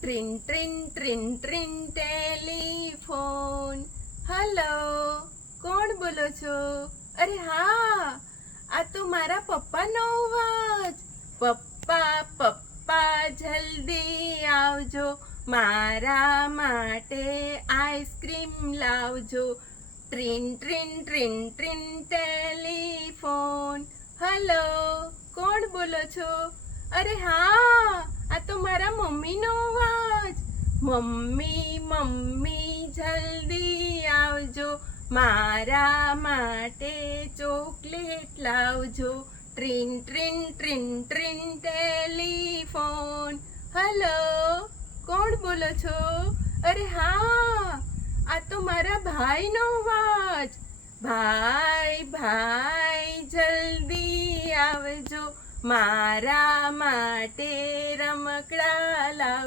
ટ્રીન ટ્રીન ટ્રીન ટ્રીન telephone. Hello, કોણ બોલો છો? અરે હા, આ તો મારા પપ્પાનો અવાજ. પપ્પા પપ્પા જલ્દી આવજો, મારા માટે આઈસ્ક્રીમ લાવજો. ટ્રીન ટ્રીન ટ્રીન ટ્રીન ટેલિફોન. હલો, કોણ બોલો છો? અરે હા, આ તો મારા મમ્મીનો અવાજ. મમ્મી મમ્મી જલ્દી આવજો, મારા માટે ચોકલેટ લાવજો. ટ્રીન ટ્રીન ટ્રીન ટ્રીન ટેલિફોન. હલો, કોણ બોલો છો? અરે હા, આ તો મારા ભાઈનો અવાજ. ભાઈ ભાઈ જલ્દી આવજો, મારા માટે રમકડા લાવ